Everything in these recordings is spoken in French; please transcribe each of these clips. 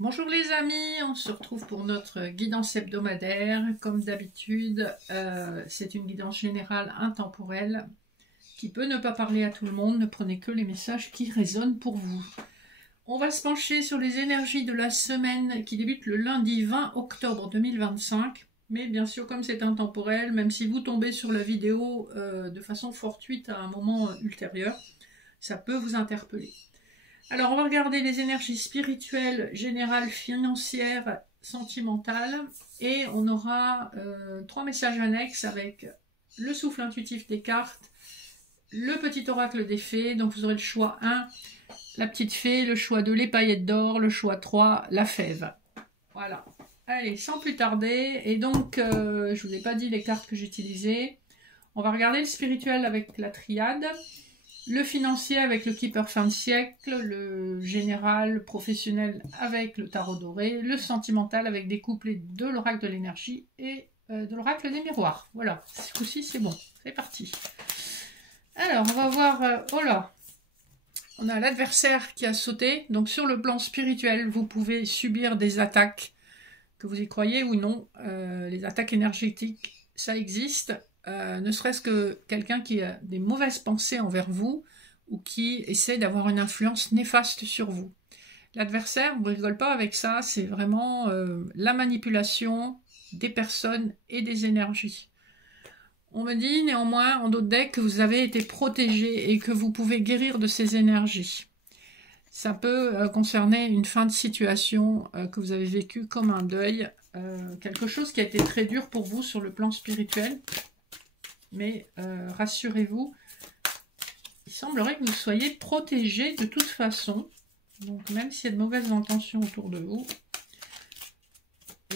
Bonjour les amis, on se retrouve pour notre guidance hebdomadaire. Comme d'habitude, c'est une guidance générale intemporelle qui peut ne pas parler à tout le monde. Ne prenez que les messages qui résonnent pour vous. On va se pencher sur les énergies de la semaine qui débute le lundi 20 octobre 2025. Mais bien sûr, comme c'est intemporel, même si vous tombez sur la vidéo de façon fortuite à un moment ultérieur, ça peut vous interpeller. Alors, on va regarder les énergies spirituelles, générales, financières, sentimentales. Et on aura 3 messages annexes avec le souffle intuitif des cartes, le petit oracle des fées. Donc, vous aurez le choix 1, la petite fée, le choix 2, les paillettes d'or, le choix 3, la fève. Voilà. Allez, sans plus tarder. Et donc, je ne vous ai pas dit les cartes que j'utilisais. On va regarder le spirituel avec la triade. Le financier avec le Keeper fin de siècle, le général professionnel avec le tarot doré, le sentimental avec des couplets de l'oracle de l'énergie et de l'oracle des miroirs. Voilà, ce coup-ci c'est bon, c'est parti. Alors on va voir, oh là, on a l'adversaire qui a sauté. Donc sur le plan spirituel, vous pouvez subir des attaques, que vous y croyez ou non. Les attaques énergétiques, ça existe. Ne serait-ce que quelqu'un qui a des mauvaises pensées envers vous ou qui essaie d'avoir une influence néfaste sur vous. L'adversaire, on ne rigole pas avec ça, c'est vraiment la manipulation des personnes et des énergies. On me dit néanmoins en d'autres decks que vous avez été protégé et que vous pouvez guérir de ces énergies. Ça peut concerner une fin de situation que vous avez vécue comme un deuil, quelque chose qui a été très dur pour vous sur le plan spirituel. Mais rassurez-vous, il semblerait que vous soyez protégé de toute façon. Donc même s'il y a de mauvaises intentions autour de vous.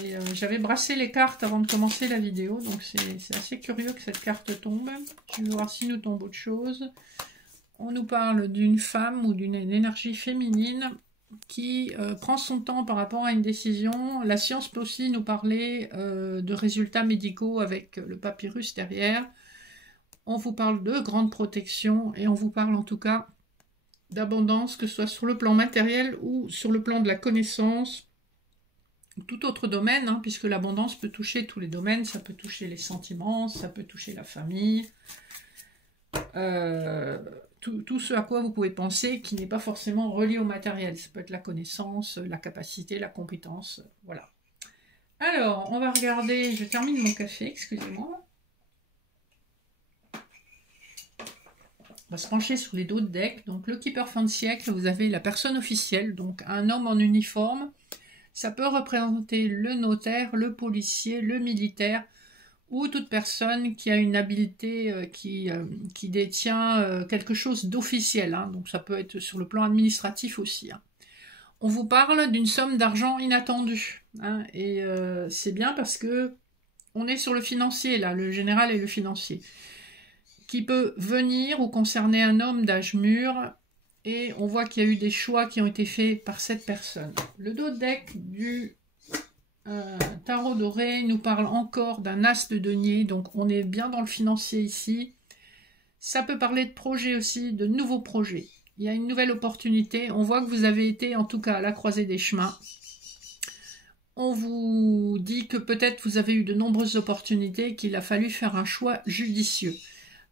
Et j'avais brassé les cartes avant de commencer la vidéo. Donc c'est assez curieux que cette carte tombe. Je vais voir si nous tombe autre chose. On nous parle d'une femme ou d'une énergie féminine qui prend son temps par rapport à une décision. La science peut aussi nous parler de résultats médicaux avec le papyrus derrière. On vous parle de grande protection et on vous parle en tout cas d'abondance, que ce soit sur le plan matériel ou sur le plan de la connaissance, ou tout autre domaine, hein, puisque l'abondance peut toucher tous les domaines, ça peut toucher les sentiments, ça peut toucher la famille, tout ce à quoi vous pouvez penser qui n'est pas forcément relié au matériel. Ça peut être la connaissance, la capacité, la compétence, voilà. Alors, on va regarder, je termine mon café, excusez-moi. On va se pencher sur les d'autres decks. Donc le Keeper fin de siècle, vous avez la personne officielle, donc un homme en uniforme. Ça peut représenter le notaire, le policier, le militaire ou toute personne qui a une habileté, qui détient quelque chose d'officiel. Hein. Donc ça peut être sur le plan administratif aussi. Hein. On vous parle d'une somme d'argent inattendue. Hein, et c'est bien parce que on est sur le financier là, le général et le financier, qui peut venir ou concerner un homme d'âge mûr, et on voit qu'il y a eu des choix qui ont été faits par cette personne. Le dos deck du tarot doré nous parle encore d'un as de denier, donc on est bien dans le financier ici. Ça peut parler de projets aussi, de nouveaux projets. Il y a une nouvelle opportunité, on voit que vous avez été en tout cas à la croisée des chemins. On vous dit que peut-être vous avez eu de nombreuses opportunités, qu'il a fallu faire un choix judicieux.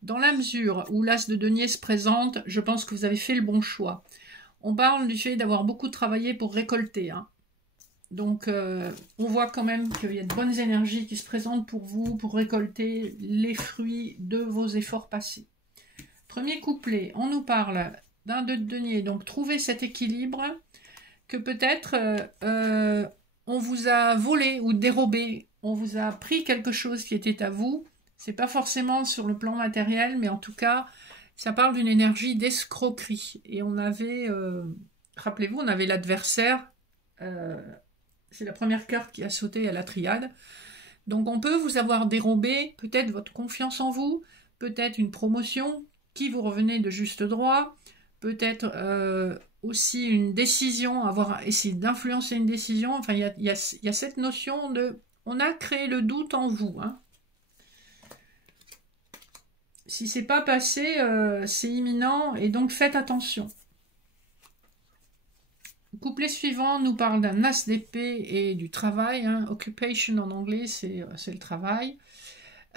Dans la mesure où l'as de denier se présente, je pense que vous avez fait le bon choix. On parle du fait d'avoir beaucoup travaillé pour récolter. Hein. Donc, on voit quand même qu'il y a de bonnes énergies qui se présentent pour vous, pour récolter les fruits de vos efforts passés. Premier couplet, on nous parle d'un 2 de denier. Donc, trouvez cet équilibre que peut-être on vous a volé ou dérobé. On vous a pris quelque chose qui était à vous. C'est pas forcément sur le plan matériel, mais en tout cas, ça parle d'une énergie d'escroquerie. Et on avait, rappelez-vous, on avait l'adversaire, c'est la première carte qui a sauté à la triade. Donc on peut vous avoir dérobé peut-être votre confiance en vous, peut-être une promotion qui vous revenait de juste droit, peut-être aussi une décision, avoir essayé d'influencer une décision. Enfin, il y a cette notion de... On a créé le doute en vous, hein. Si c'est pas passé, c'est imminent et donc faites attention. Le couplet suivant nous parle d'un as d'épée et du travail. Hein. Occupation en anglais, c'est le travail.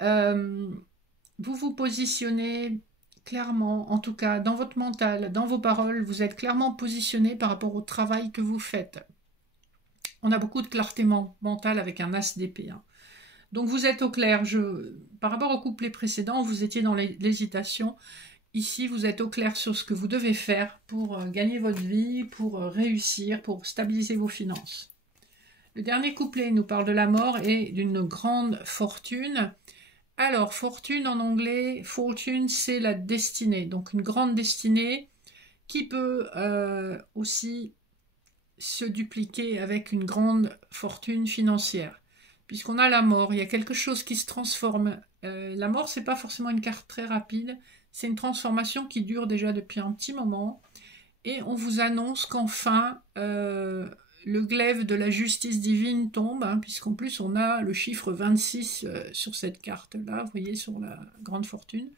Vous vous positionnez clairement, en tout cas dans votre mental, dans vos paroles, vous êtes clairement positionné par rapport au travail que vous faites. On a beaucoup de clarté mentale avec un as d'épée. Hein. Donc vous êtes au clair. Par rapport au couplet précédent, vous étiez dans l'hésitation. Ici, vous êtes au clair sur ce que vous devez faire pour gagner votre vie, pour réussir, pour stabiliser vos finances. Le dernier couplet nous parle de la mort et d'une grande fortune. Alors, fortune en anglais, fortune, c'est la destinée. Donc, une grande destinée qui peut aussi se dupliquer avec une grande fortune financière. Puisqu'on a la mort, il y a quelque chose qui se transforme. La mort, c'est pas forcément une carte très rapide. C'est une transformation qui dure déjà depuis un petit moment. Et on vous annonce qu'enfin, le glaive de la justice divine tombe, hein, puisqu'en plus on a le chiffre 26 sur cette carte-là, vous voyez, sur la grande fortune.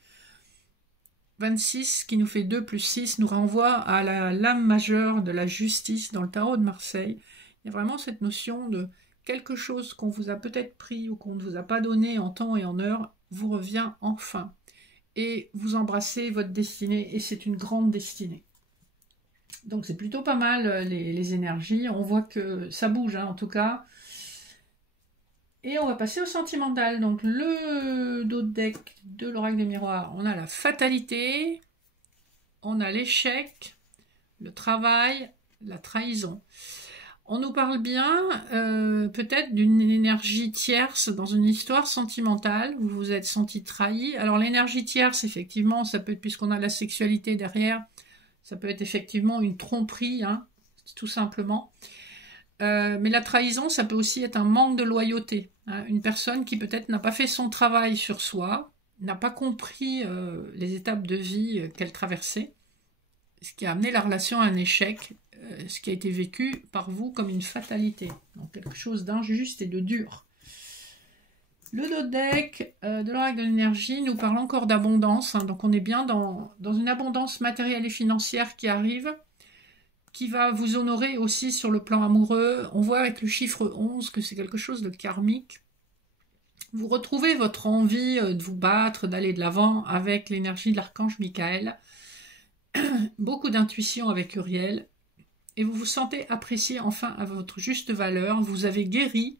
26, qui nous fait 2 plus 6, nous renvoie à la lame majeure de la justice dans le tarot de Marseille. Il y a vraiment cette notion de quelque chose qu'on vous a peut-être pris ou qu'on ne vous a pas donné en temps et en heure, vous revient enfin. Et vous embrassez votre destinée, et c'est une grande destinée. Donc c'est plutôt pas mal les énergies, on voit que ça bouge hein, en tout cas. Et on va passer au sentimental. Donc le dos de deck de l'oracle des miroirs, on a la fatalité, on a l'échec, le travail, la trahison. On nous parle bien peut-être d'une énergie tierce dans une histoire sentimentale, vous vous êtes senti trahi. Alors l'énergie tierce, effectivement, ça peut être, puisqu'on a la sexualité derrière, ça peut être effectivement une tromperie, hein, tout simplement. Mais la trahison, ça peut aussi être un manque de loyauté. Hein, une personne qui peut-être n'a pas fait son travail sur soi, n'a pas compris les étapes de vie qu'elle traversait, ce qui a amené la relation à un échec, ce qui a été vécu par vous comme une fatalité. Donc quelque chose d'injuste et de dur. Le dos de deck de l'oracle de l'énergie nous parle encore d'abondance. Hein, donc on est bien dans une abondance matérielle et financière qui arrive, qui va vous honorer aussi sur le plan amoureux. On voit avec le chiffre 11 que c'est quelque chose de karmique. Vous retrouvez votre envie de vous battre, d'aller de l'avant avec l'énergie de l'archange Michael. Beaucoup d'intuition avec Uriel. Et vous vous sentez apprécié enfin à votre juste valeur. Vous avez guéri.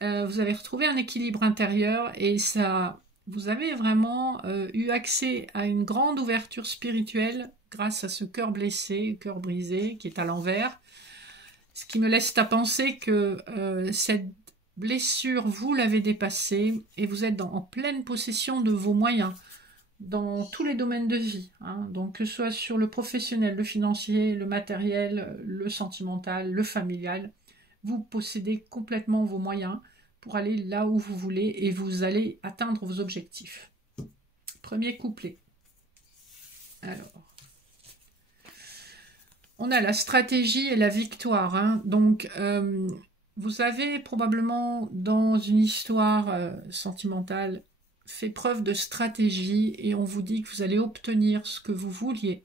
Vous avez retrouvé un équilibre intérieur et ça, vous avez vraiment eu accès à une grande ouverture spirituelle grâce à ce cœur blessé, cœur brisé qui est à l'envers. Ce qui me laisse à penser que cette blessure, vous l'avez dépassée et vous êtes en pleine possession de vos moyens dans tous les domaines de vie. Hein. Donc que ce soit sur le professionnel, le financier, le matériel, le sentimental, le familial, vous possédez complètement vos moyens pour aller là où vous voulez et vous allez atteindre vos objectifs. Premier couplet. Alors, on a la stratégie et la victoire. Hein. Donc, vous avez probablement dans une histoire sentimentale fait preuve de stratégie et on vous dit que vous allez obtenir ce que vous vouliez.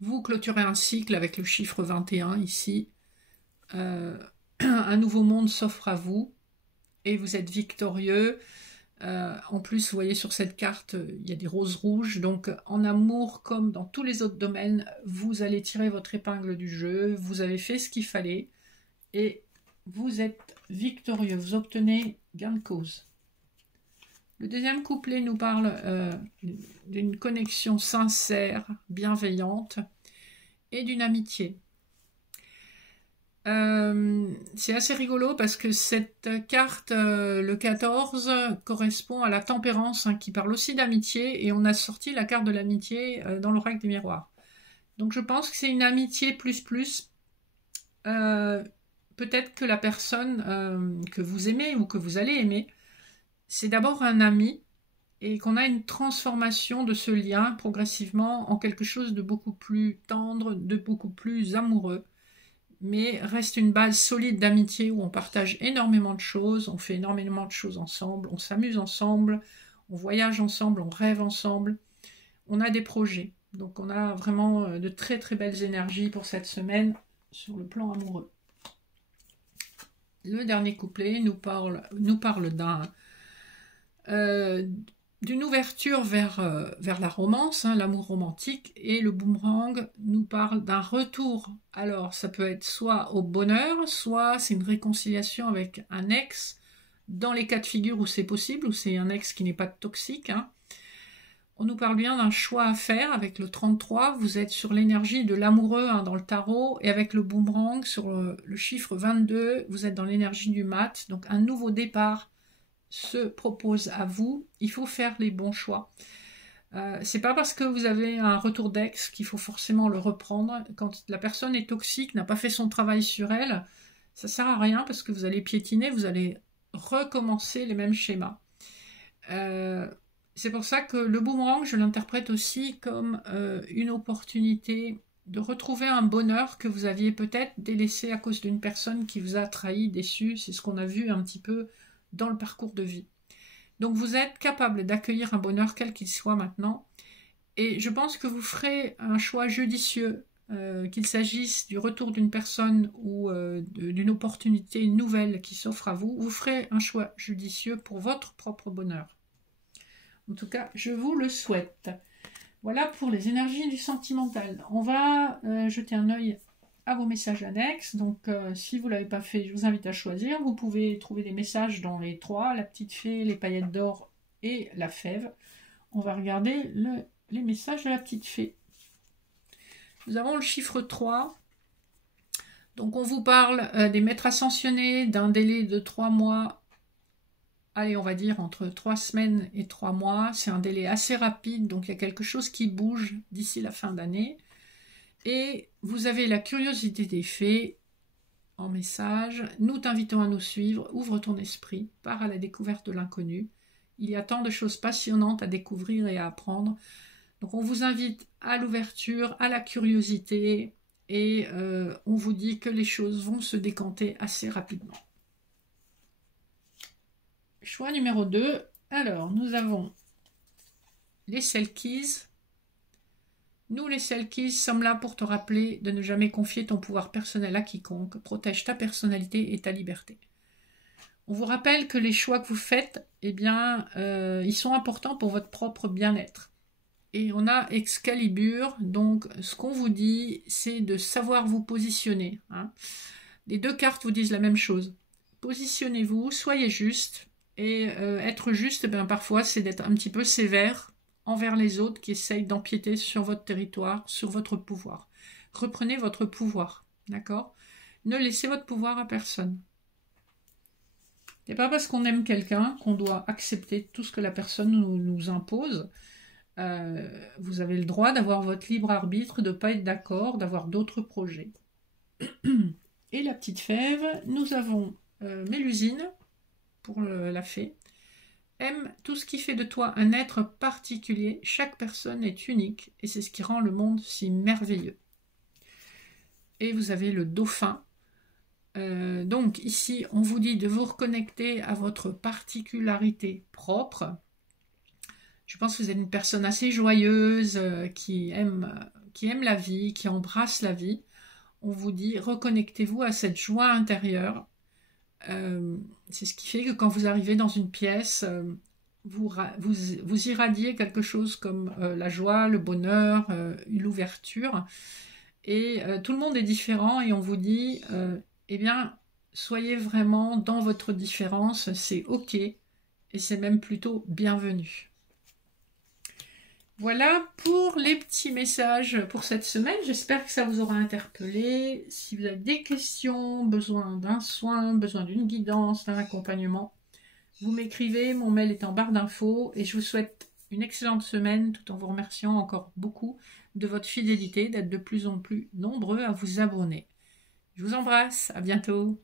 Vous clôturez un cycle avec le chiffre 21 ici. Un nouveau monde s'offre à vous et vous êtes victorieux. En plus, vous voyez sur cette carte, il y a des roses rouges. Donc, en amour comme dans tous les autres domaines, vous allez tirer votre épingle du jeu. Vous avez fait ce qu'il fallait et vous êtes victorieux. Vous obtenez gain de cause. Le deuxième couplet nous parle d'une connexion sincère, bienveillante et d'une amitié. C'est assez rigolo parce que cette carte, le 14, correspond à la tempérance hein, qui parle aussi d'amitié et on a sorti la carte de l'amitié dans l'oracle des miroirs. Donc je pense que c'est une amitié plus. Peut-être que la personne que vous aimez ou que vous allez aimer, c'est d'abord un ami et qu'on a une transformation de ce lien progressivement en quelque chose de beaucoup plus tendre, de beaucoup plus amoureux. Mais reste une base solide d'amitié où on partage énormément de choses, on fait énormément de choses ensemble, on s'amuse ensemble, on voyage ensemble, on rêve ensemble, on a des projets. Donc on a vraiment de très très belles énergies pour cette semaine sur le plan amoureux. Le dernier couplet nous parle d'une ouverture vers la romance, hein, l'amour romantique, et le boomerang nous parle d'un retour. Alors ça peut être soit au bonheur, soit c'est une réconciliation avec un ex, dans les cas de figure où c'est possible, où c'est un ex qui n'est pas toxique, hein. On nous parle bien d'un choix à faire avec le 33, vous êtes sur l'énergie de l'amoureux, hein, dans le tarot, et avec le boomerang sur le chiffre 22, vous êtes dans l'énergie du mat, donc un nouveau départ se propose à vous, il faut faire les bons choix. C'est pas parce que vous avez un retour d'ex qu'il faut forcément le reprendre. Quand la personne est toxique, n'a pas fait son travail sur elle, ça sert à rien parce que vous allez piétiner, vous allez recommencer les mêmes schémas. C'est pour ça que le boomerang, je l'interprète aussi comme une opportunité de retrouver un bonheur que vous aviez peut-être délaissé à cause d'une personne qui vous a trahi, déçu. C'est ce qu'on a vu un petit peu dans le parcours de vie. Donc vous êtes capable d'accueillir un bonheur quel qu'il soit maintenant. Et je pense que vous ferez un choix judicieux, qu'il s'agisse du retour d'une personne ou d'une opportunité nouvelle qui s'offre à vous. Vous ferez un choix judicieux pour votre propre bonheur. En tout cas, je vous le souhaite. Voilà pour les énergies du sentimental. On va jeter un œil à vos messages annexes. Donc, si vous ne l'avez pas fait, je vous invite à choisir. Vous pouvez trouver des messages dans les trois, la petite fée, les paillettes d'or et la fève. On va regarder les messages de la petite fée. Nous avons le chiffre 3. Donc, on vous parle des maîtres ascensionnés, d'un délai de 3 mois. Allez, on va dire entre 3 semaines et 3 mois. C'est un délai assez rapide, donc il y a quelque chose qui bouge d'ici la fin d'année. Et vous avez la curiosité des fées en message. Nous t'invitons à nous suivre. Ouvre ton esprit. Pars à la découverte de l'inconnu. Il y a tant de choses passionnantes à découvrir et à apprendre. Donc on vous invite à l'ouverture, à la curiosité. Et on vous dit que les choses vont se décanter assez rapidement. Choix numéro 2. Alors, nous avons les Selkies. Nous, les Selkies, sommes là pour te rappeler de ne jamais confier ton pouvoir personnel à quiconque. Protège ta personnalité et ta liberté. On vous rappelle que les choix que vous faites, eh bien, ils sont importants pour votre propre bien-être. Et on a Excalibur, donc ce qu'on vous dit, c'est de savoir vous positionner, hein. Les deux cartes vous disent la même chose. Positionnez-vous, soyez juste. Et être juste, ben, parfois, c'est d'être un petit peu sévère envers les autres qui essayent d'empiéter sur votre territoire, sur votre pouvoir. Reprenez votre pouvoir, d'accord? Ne laissez votre pouvoir à personne. Ce n'est pas parce qu'on aime quelqu'un qu'on doit accepter tout ce que la personne nous impose. Vous avez le droit d'avoir votre libre arbitre, de ne pas être d'accord, d'avoir d'autres projets. Et la petite fève, nous avons Mélusine, pour la fée. Aime tout ce qui fait de toi un être particulier. Chaque personne est unique et c'est ce qui rend le monde si merveilleux. Et vous avez le dauphin. Donc ici, on vous dit de vous reconnecter à votre particularité propre. Je pense que vous êtes une personne assez joyeuse, qui aime la vie, qui embrasse la vie. On vous dit reconnectez-vous à cette joie intérieure. C'est ce qui fait que quand vous arrivez dans une pièce, vous irradiez quelque chose comme la joie, le bonheur, l'ouverture. Et tout le monde est différent et on vous dit, eh bien, soyez vraiment dans votre différence, c'est ok et c'est même plutôt bienvenu. Voilà pour les petits messages pour cette semaine. J'espère que ça vous aura interpellé. Si vous avez des questions, besoin d'un soin, besoin d'une guidance, d'un accompagnement, vous m'écrivez. Mon mail est en barre d'infos. Et je vous souhaite une excellente semaine tout en vous remerciant encore beaucoup de votre fidélité, d'être de plus en plus nombreux à vous abonner. Je vous embrasse. À bientôt.